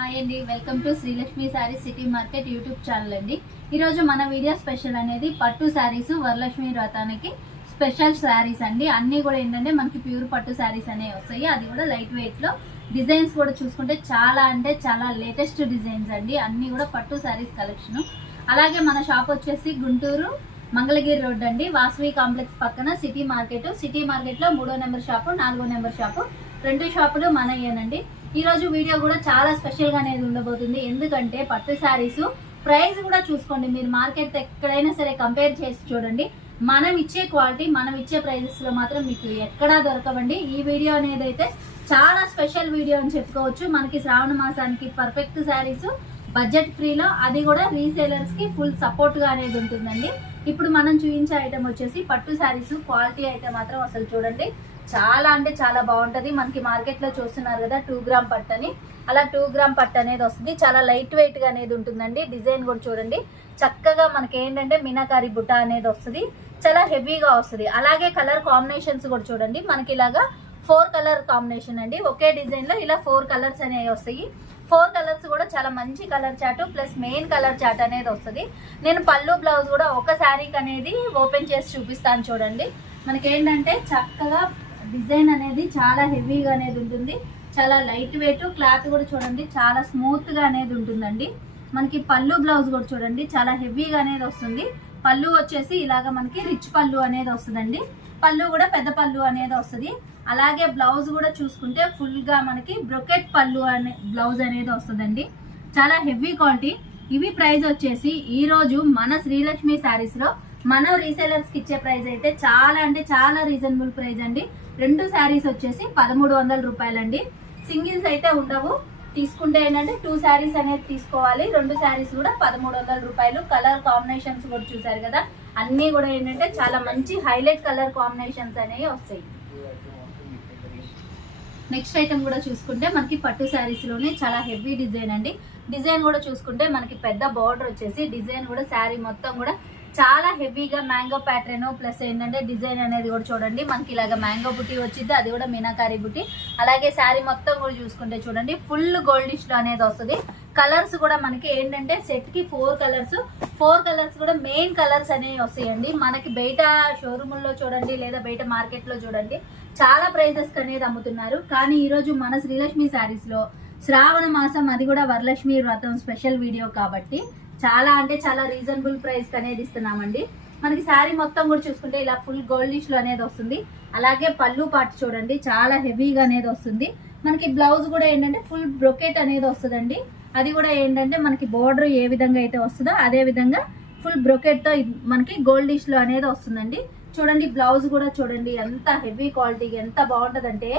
Hi అండి. Welcome to Srilakshmi sari city market YouTube channel అండి. ఈరోజు మన వీడియో స్పెషల్ అనేది పట్టు శారీస్ వరలక్ష్మి వ్రతానికి స్పెషల్ శారీస్ అండి. అన్నీ కూడా ఏంటంటే మనకి ప్యూర్ పట్టు శారీస్ అనేవి వస్తాయి. అది కూడా లైట్ వెయిట్లో డిజైన్స్ కూడా చూసుకుంటే చాలా అంటే చాలా లేటెస్ట్ డిజైన్స్ అండి. అన్నీ కూడా పట్టు శారీస్ కలెక్షన్. అలాగే మన షాప్ వచ్చేసి గుంటూరు మంగళగిరి రోడ్ అండి. వాసవి కాంప్లెక్స్ పక్కన సిటీ మార్కెట్. సిటీ మార్కెట్లో మూడో నెంబర్ షాపు నాలుగో నెంబర్ షాపు. రెండు షాపులు మనయ్యేనండి ఈరోజు వీడియో కూడా చాలా స్పెషల్గా అనేది ఉండబోతుంది. ఎందుకంటే పట్టు శారీస్ ప్రైస్ కూడా చూసుకోండి. మీరు మార్కెట్ ఎక్కడైనా సరే కంపేర్ చేసి చూడండి. మనం ఇచ్చే క్వాలిటీ మనం ఇచ్చే ప్రైజెస్లో మాత్రం మీకు ఎక్కడా దొరకవండి. ఈ వీడియో అనేది అయితే చాలా స్పెషల్ వీడియో అని చెప్పుకోవచ్చు. మనకి శ్రావణ మాసానికి పర్ఫెక్ట్ శారీస్ బడ్జెట్ ఫ్రీలో అది కూడా రీసేలర్స్కి ఫుల్ సపోర్ట్గా అనేది ఉంటుందండి. ఇప్పుడు మనం చూపించే ఐటమ్ వచ్చేసి పట్టు శారీస్. క్వాలిటీ అయితే మాత్రం అసలు చూడండి. చాలా అంటే చాలా బాగుంటుంది. మనకి మార్కెట్లో చూస్తున్నారు కదా టూ గ్రామ్ పట్టని. అని అలా టూ గ్రామ్ పట్టు అనేది వస్తుంది. చాలా లైట్ వెయిట్గా అనేది ఉంటుందండి. డిజైన్ కూడా చూడండి. చక్కగా మనకి ఏంటంటే మీనాకారి బుట్ట అనేది వస్తుంది. చాలా హెవీగా వస్తుంది. అలాగే కలర్ కాంబినేషన్స్ కూడా చూడండి. మనకి ఇలాగా ఫోర్ కలర్ కాంబినేషన్ అండి. ఒకే డిజైన్లో ఇలా ఫోర్ కలర్స్ అనేవి వస్తాయి. ఫోర్ కలర్స్ కూడా చాలా మంచి colour chart plus main colour chart అనేది వస్తుంది. నేను పళ్ళు బ్లౌజ్ కూడా ఒక శారీకి అనేది ఓపెన్ చేసి చూపిస్తాను చూడండి. మనకి ఏంటంటే చక్కగా డిజైన్ అనేది చాలా హెవీగా అనేది ఉంటుంది. చాలా లైట్ వెయిట్ క్లాత్ కూడా చూడండి చాలా స్మూత్గా అనేది ఉంటుందండి. మనకి పళ్ళు బ్లౌజ్ కూడా చూడండి చాలా హెవీగా అనేది వస్తుంది. పళ్ళు వచ్చేసి ఇలాగ మనకి రిచ్ పళ్ళు అనేది వస్తుందండి. పళ్ళు కూడా పెద్ద పళ్ళు అనేది వస్తుంది. అలాగే బ్లౌజ్ కూడా చూసుకుంటే ఫుల్గా మనకి బ్రొకెట్ పళ్ళు అనే బ్లౌజ్ అనేది వస్తుందండి. చాలా హెవీ క్వాలిటీ. ఇవి ప్రైస్ వచ్చేసి ఈ రోజు మన శ్రీలక్ష్మి శారీస్లో మనం రీసేలర్స్కి ఇచ్చే ప్రైస్ అయితే చాలా అంటే చాలా రీజనబుల్ ప్రైస్ అండి. రెండు శారీస్ వచ్చేసి పదమూడు వందల రూపాయలండి. సింగిల్స్ అయితే ఉండవు. తీసుకుంటే ఏంటంటే టూ శారీస్ అనేది తీసుకోవాలి. రెండు శారీస్ కూడా పదమూడు వందల రూపాయలు. కలర్ కాంబినేషన్స్ కూడా చూసారు కదా. అన్నీ కూడా ఏంటంటే చాలా మంచి హైలైట్ కలర్ కాంబినేషన్స్ అనేవి వస్తాయి. నెక్స్ట్ ఐటమ్ కూడా చూసుకుంటే మనకి పట్టు శారీస్లోనే చాలా హెవీ డిజైన్ అండి. డిజైన్ కూడా చూసుకుంటే మనకి పెద్ద బార్డర్ వచ్చేసి డిజైన్ కూడా శారీ మొత్తం కూడా చాలా హెవీగా మ్యాంగో ప్యాటర్న్ ప్లస్ ఏంటంటే డిజైన్ అనేది కూడా చూడండి. మనకి ఇలాగ మ్యాంగో బుట్టి వచ్చింది అది కూడా మీనాకారి బుట్టి. అలాగే శారీ మొత్తం కూడా చూసుకుంటే చూడండి ఫుల్ గోల్డిష్ అనేది వస్తుంది. కలర్స్ కూడా మనకి ఏంటంటే సెట్కి ఫోర్ కలర్స్ ఫోర్ కలర్స్ కూడా మెయిన్ కలర్స్ అనేవి వస్తాయండి. మనకి బయట షోరూముల్లో చూడండి లేదా బయట మార్కెట్లో చూడండి చాలా ప్రైజెస్ అనేది అమ్ముతున్నారు. కానీ ఈ రోజు మన శ్రీలక్ష్మి శారీస్లో శ్రావణ మాసం అది కూడా వరలక్ష్మి వ్రతం స్పెషల్ వీడియో కాబట్టి చాలా అంటే చాలా రీజనబుల్ ప్రైస్ అనేది ఇస్తున్నామండి. మనకి శారీ మొత్తం కూడా చూసుకుంటే ఇలా ఫుల్ గోల్డిష్లో అనేది వస్తుంది. అలాగే పళ్ళు పాటు చూడండి చాలా హెవీగా అనేది వస్తుంది. మనకి బ్లౌజ్ కూడా ఏంటంటే ఫుల్ బ్రొకెట్ అనేది వస్తుందండి. అది కూడా ఏంటంటే మనకి బోర్డర్ ఏ విధంగా అయితే వస్తుందో అదే విధంగా ఫుల్ బ్రొకెట్తో మనకి గోల్డిష్లో అనేది వస్తుందండి. చూడండి బ్లౌజ్ కూడా చూడండి ఎంత హెవీ క్వాలిటీ ఎంత బాగుంటదంటే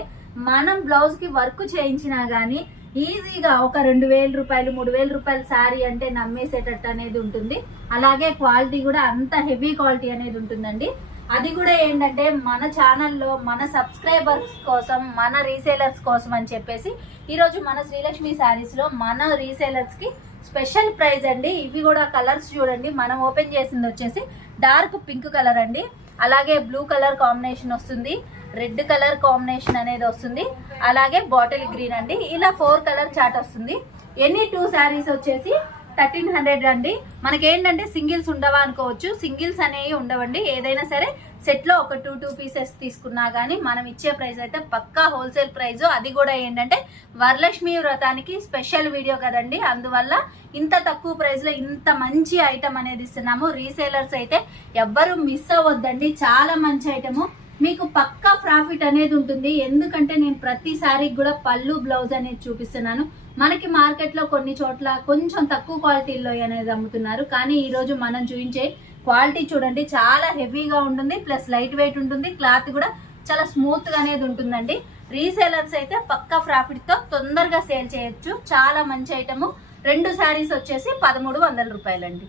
మనం బ్లౌజ్కి వర్క్ చేయించినా గానీ ఈజీగా ఒక రెండు వేల రూపాయలు మూడు వేల రూపాయల శారీ అంటే నమ్మేసేటట్టు అనేది ఉంటుంది. అలాగే క్వాలిటీ కూడా అంత హెవీ క్వాలిటీ అనేది ఉంటుందండి. అది కూడా ఏంటంటే మన ఛానల్లో మన సబ్స్క్రైబర్స్ కోసం మన రీసేలర్స్ కోసం అని చెప్పేసి ఈరోజు మన శ్రీలక్ష్మి శారీస్లో మన రీసేలర్స్కి స్పెషల్ ప్రైజ్ అండి. ఇవి కూడా కలర్స్ చూడండి. మనం ఓపెన్ చేసింది వచ్చేసి డార్క్ పింక్ కలర్ అండి. అలాగే బ్లూ కలర్ కాంబినేషన్ వస్తుంది. రెడ్ కలర్ కాంబినేషన్ అనేది వస్తుంది. అలాగే బాటిల్ గ్రీన్ అండి. ఇలా ఫోర్ కలర్ చాట్ వస్తుంది. ఎనీ టూ శారీస్ వచ్చేసి థర్టీన్ హండ్రెడ్ అండి. మనకి ఏంటంటే సింగిల్స్ ఉండవా అనుకోవచ్చు. సింగిల్స్ అనేవి ఉండవండి. ఏదైనా సరే సెట్లో ఒక టూ టూ పీసెస్ తీసుకున్నా కానీ మనం ఇచ్చే ప్రైస్ అయితే పక్కా హోల్సేల్ ప్రైస్. అది కూడా ఏంటంటే వరలక్ష్మి వ్రతానికి స్పెషల్ వీడియో కదండి. అందువల్ల ఇంత తక్కువ ప్రైస్లో ఇంత మంచి ఐటమ్ అనేది ఇస్తున్నాము. రీసేలర్స్ అయితే ఎవ్వరు మిస్ అవ్వద్దండి. చాలా మంచి ఐటము. మీకు పక్కా ప్రాఫిట్ అనేది ఉంటుంది. ఎందుకంటే నేను ప్రతిసారి కూడా పళ్ళు బ్లౌజ్ అనేది చూపిస్తున్నాను. మనకి మార్కెట్లో కొన్ని చోట్ల కొంచెం తక్కువ క్వాలిటీలో అనేది అమ్ముతున్నారు. కానీ ఈ రోజు మనం చూపించే క్వాలిటీ చూడండి చాలా హెవీగా ఉంటుంది. ప్లస్ లైట్ వెయిట్ ఉంటుంది. క్లాత్ కూడా చాలా స్మూత్గా అనేది ఉంటుందండి. రీసేలర్స్ అయితే పక్కా ప్రాఫిట్తో తొందరగా సేల్ చేయొచ్చు. చాలా మంచి ఐటమ్. రెండు శారీస్ వచ్చేసి పదమూడు వందల రూపాయలండి.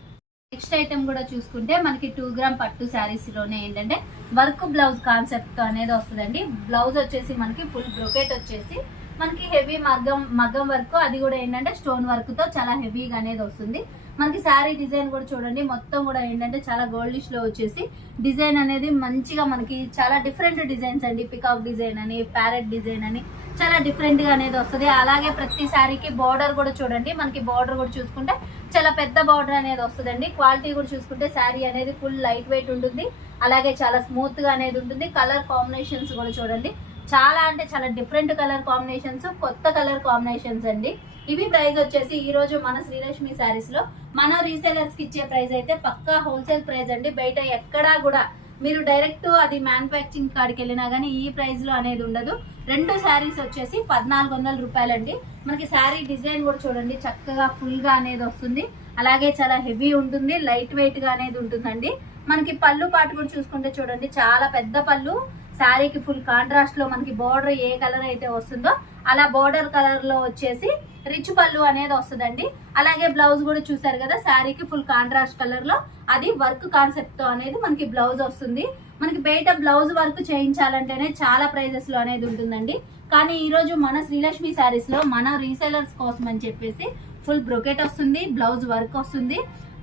నెక్స్ట్ ఐటమ్ కూడా చూసుకుంటే మనకి టూ గ్రామ్ పట్టు శారీస్లోనే ఏంటంటే వర్క్ బ్లౌజ్ కాన్సెప్ట్ అనేది వస్తుందండి. బ్లౌజ్ వచ్చేసి మనకి ఫుల్ బ్రొకెట్ వచ్చేసి మనకి హెవీ మగ్గం మగ్గం వర్క్ అది కూడా ఏంటంటే స్టోన్ వర్క్తో చాలా హెవీగా అనేది వస్తుంది. మనకి శారీ డిజైన్ కూడా చూడండి. మొత్తం కూడా ఏంటంటే చాలా గోల్డిష్లో వచ్చేసి డిజైన్ అనేది మంచిగా మనకి చాలా డిఫరెంట్ డిజైన్స్ అండి. పికాక్ డిజైన్ అని ప్యారెట్ డిజైన్ అని చాలా డిఫరెంట్గా అనేది వస్తుంది. అలాగే ప్రతి శారీకి బార్డర్ కూడా చూడండి. మనకి బార్డర్ కూడా చూసుకుంటే చాలా పెద్ద బార్డర్ అనేది వస్తుందండి. క్వాలిటీ కూడా చూసుకుంటే శారీ అనేది ఫుల్ లైట్ వెయిట్ ఉంటుంది. అలాగే చాలా స్మూత్గా అనేది ఉంటుంది. కలర్ కాంబినేషన్స్ కూడా చూడండి. చాలా అంటే చాలా డిఫరెంట్ కలర్ కాంబినేషన్స్ కొత్త కలర్ కాంబినేషన్స్ అండి. ఇవి ప్రైస్ వచ్చేసి ఈ రోజు మన శ్రీలక్ష్మి శారీస్లో. మన రీసేలర్స్కి ఇచ్చే ప్రైస్ అయితే పక్కా హోల్సేల్ ప్రైస్ అండి. బయట ఎక్కడా కూడా మీరు డైరెక్ట్ అది మ్యానుఫ్యాక్చరింగ్ కాడికి వెళ్ళినా కానీ ఈ ప్రైస్లో అనేది ఉండదు. రెండు శారీస్ వచ్చేసి పద్నాలుగు వందల రూపాయలండి. మనకి శారీ డిజైన్ కూడా చూడండి చక్కగా ఫుల్గా అనేది వస్తుంది. అలాగే చాలా హెవీ ఉంటుంది లైట్ వెయిట్గా అనేది ఉంటుందండి. మనకి పళ్ళు పాటు కూడా చూసుకుంటే చూడండి చాలా పెద్ద పళ్ళు. శారీకి ఫుల్ కాంట్రాస్ట్లో మనకి బార్డర్ ఏ కలర్ అయితే వస్తుందో అలా బార్డర్ కలర్లో వచ్చేసి రిచ్ పళ్ళు అనేది వస్తుందండి. అలాగే బ్లౌజ్ కూడా చూసారు కదా శారీకి ఫుల్ కాంట్రాస్ట్ కలర్లో. అది వర్క్ కాన్సెప్ట్తో అనేది మనకి బ్లౌజ్ వస్తుంది. మనకి బయట బ్లౌజ్ వర్క్ చేయించాలంటేనే చాలా ప్రైజెస్లో అనేది ఉంటుందండి. కానీ ఈ రోజు మన శ్రీలక్ష్మి శారీస్లో మన రీసెలర్స్ కోసం అని చెప్పేసి ఫుల్ బ్రొకెట్ వస్తుంది బ్లౌజ్ వర్క్ వస్తుంది.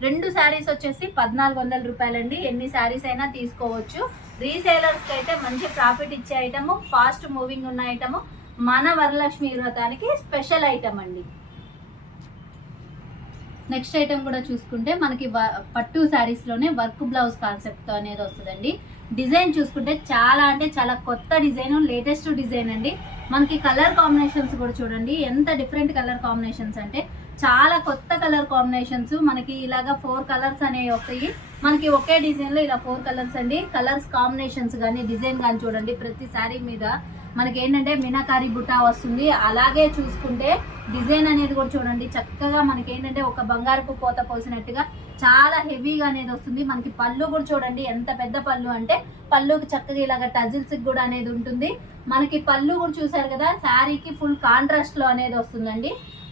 రెండు శారీస్ వచ్చేసి పద్నాలుగు వందల రూపాయలండి. ఎన్ని శారీస్ అయినా తీసుకోవచ్చు. రీసేలర్స్కి అయితే మంచి ప్రాఫిట్ ఇచ్చే ఐటము ఫాస్ట్ మూవింగ్ ఉన్న ఐటము మన వరలక్ష్మి వ్రతానికి స్పెషల్ ఐటమ్ అండి. నెక్స్ట్ ఐటమ్ కూడా చూసుకుంటే మనకి పట్టు శారీస్లోనే వర్క్ బ్లౌజ్ కాన్సెప్ట్ అనేది వస్తుందండి. డిజైన్ చూసుకుంటే చాలా అంటే చాలా కొత్త డిజైన్ లేటెస్ట్ డిజైన్ అండి. మనకి కలర్ కాంబినేషన్స్ కూడా చూడండి. ఎంత డిఫరెంట్ కలర్ కాంబినేషన్స్ అంటే చాలా కొత్త కలర్ కాంబినేషన్స్ మనకి ఇలాగా ఫోర్ కలర్స్ అనేవి వస్తాయి. మనకి ఒకే డిజైన్లో ఇలా ఫోర్ కలర్స్ అండి. కలర్స్ కాంబినేషన్స్ కానీ డిజైన్ కానీ చూడండి. ప్రతి శారీ మీద మనకి ఏంటంటే మీనాకారి బుటా వస్తుంది. అలాగే చూసుకుంటే డిజైన్ అనేది కూడా చూడండి. చక్కగా మనకి ఏంటంటే ఒక బంగారపు పోత పోసినట్టుగా చాలా హెవీగా అనేది వస్తుంది. మనకి పళ్ళు కూడా చూడండి ఎంత పెద్ద పళ్ళు అంటే పళ్ళుకి చక్కగా ఇలాగ టజిల్స్ కూడా అనేది ఉంటుంది. మనకి పళ్ళు కూడా చూసారు కదా శారీకి ఫుల్ కాంట్రాస్ట్లో అనేది వస్తుందండి.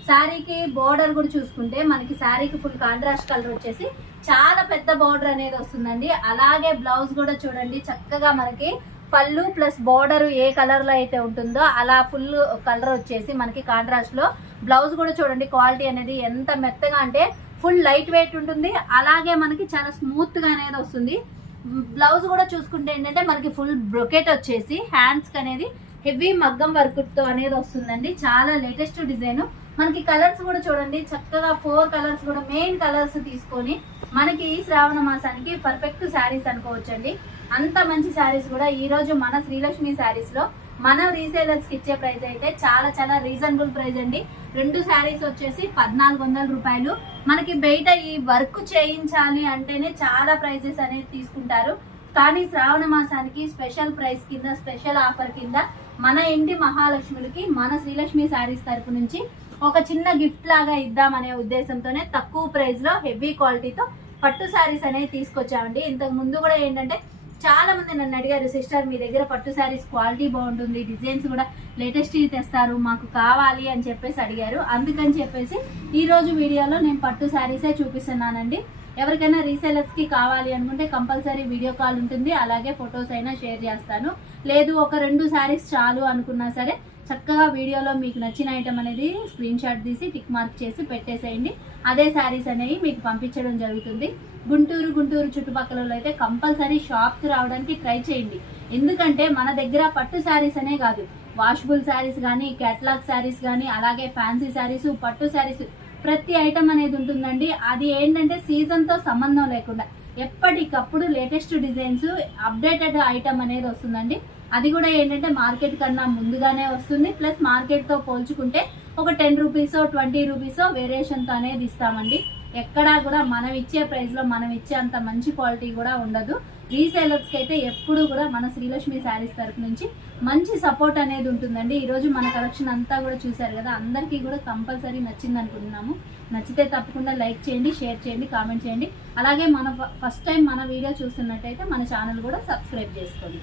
శారీకి బోర్డర్ కూడా చూసుకుంటే మనకి శారీకి ఫుల్ కాంట్రాస్ట్ కలర్ వచ్చేసి చాలా పెద్ద బోర్డర్ అనేది వస్తుందండి. అలాగే బ్లౌజ్ కూడా చూడండి చక్కగా మనకి పళ్ళు ప్లస్ బోర్డర్ ఏ కలర్లో అయితే ఉంటుందో అలా ఫుల్ కలర్ వచ్చేసి మనకి కాంట్రాస్ట్లో. బ్లౌజ్ కూడా చూడండి క్వాలిటీ అనేది ఎంత మెత్తగా అంటే ఫుల్ లైట్ వెయిట్ ఉంటుంది. అలాగే మనకి చాలా స్మూత్గా అనేది వస్తుంది. బ్లౌజ్ కూడా చూసుకుంటే ఏంటంటే మనకి ఫుల్ బ్రొకెట్ వచ్చేసి హ్యాండ్స్కి అనేది హెవీ మగ్గం వర్క్తో అనేది వస్తుందండి. చాలా లేటెస్ట్ డిజైన్ మనకి కలర్స్ కూడా చూడండి చక్కగా ఫోర్ కలర్స్ కూడా మెయిన్ కలర్స్ తీసుకొని మనకి ఈ శ్రావణ మాసానికి పర్ఫెక్ట్ శారీస్ అనుకోవచ్చండి. అంత మంచి శారీస్ కూడా ఈరోజు మన శ్రీలక్ష్మి శారీస్లో మన రీసేలర్స్కి ఇచ్చే ప్రైస్ అయితే చాలా చాలా రీజనబుల్ ప్రైస్ అండి. రెండు శారీస్ వచ్చేసి పద్నాలుగు వందల రూపాయలు. మనకి బయట ఈ వర్క్ చేయించాలి అంటేనే చాలా ప్రైజెస్ అనేది తీసుకుంటారు. కానీ శ్రావణ మాసానికి స్పెషల్ ప్రైస్ కింద స్పెషల్ ఆఫర్ కింద మన ఇంటి మహాలక్ష్ములకి మన శ్రీలక్ష్మి శారీస్ తరపు నుంచి ఒక చిన్న గిఫ్ట్ లాగా ఇద్దామనే ఉద్దేశంతోనే తక్కువ ప్రైస్లో హెవీ క్వాలిటీతో పట్టు శారీస్ అనేవి తీసుకొచ్చామండి. ఇంతకు ముందు కూడా ఏంటంటే చాలా మంది నన్ను అడిగారు సిస్టర్ మీ దగ్గర పట్టు శారీస్ క్వాలిటీ బాగుంటుంది డిజైన్స్ కూడా లేటెస్ట్ తెస్తారు మాకు కావాలి అని చెప్పేసి అడిగారు. అందుకని చెప్పేసి ఈ రోజు వీడియోలో నేను పట్టు శారీసే చూపిస్తున్నానండి. ఎవరికైనా రీసెలర్స్కి కావాలి అనుకుంటే కంపల్సరీ వీడియో కాల్ ఉంటుంది అలాగే ఫొటోస్ అయినా షేర్ చేస్తాను. లేదు ఒక రెండు శారీస్ చాలు అనుకున్నా సరే చక్కగా వీడియోలో మీకు నచ్చిన ఐటమ్ అనేది స్క్రీన్ షాట్ తీసి టిక్ మార్క్ చేసి పెట్టేసేయండి. అదే శారీస్ అనేవి మీకు పంపించడం జరుగుతుంది. గుంటూరు గుంటూరు చుట్టుపక్కల అయితే కంపల్సరీ షాప్కి రావడానికి ట్రై చేయండి. ఎందుకంటే మన దగ్గర పట్టు శారీస్ అనే కాదు. వాషబుల్ శారీస్ కానీ కేటలాగ్ శారీస్ కానీ అలాగే ఫ్యాన్సీ శారీస్ పట్టు శారీస్ ప్రతి ఐటమ్ అనేది ఉంటుందండి. అది ఏంటంటే సీజన్తో సంబంధం లేకుండా. ఎప్పటికప్పుడు లేటెస్ట్ డిజైన్స్ అప్డేటెడ్ ఐటమ్ అనేది వస్తుందండి. అది కూడా ఏంటంటే మార్కెట్ కన్నా ముందుగానే వస్తుంది. ప్లస్ మార్కెట్తో పోల్చుకుంటే ఒక టెన్ రూపీసో ట్వంటీ రూపీసో వేరియేషన్తో అనేది ఇస్తామండి. ఎక్కడా కూడా మనం ఇచ్చే ప్రైస్లో మనం ఇచ్చే అంత మంచి క్వాలిటీ కూడా ఉండదు. రీసేలర్స్కి అయితే ఎప్పుడు కూడా మన శ్రీలక్ష్మి శారీస్ తరఫు నుంచి మంచి సపోర్ట్ అనేది ఉంటుందండి. ఈ రోజు మన కలెక్షన్ అంతా కూడా చూశారు కదా అందరికీ కూడా కంపల్సరీ నచ్చింది అనుకుంటున్నాము. నచ్చితే తప్పకుండా లైక్ చేయండి షేర్ చేయండి కామెంట్ చేయండి. అలాగే మన ఫస్ట్ టైం మన వీడియో చూస్తున్నట్టయితే మన ఛానల్ కూడా సబ్స్క్రైబ్ చేసుకోండి.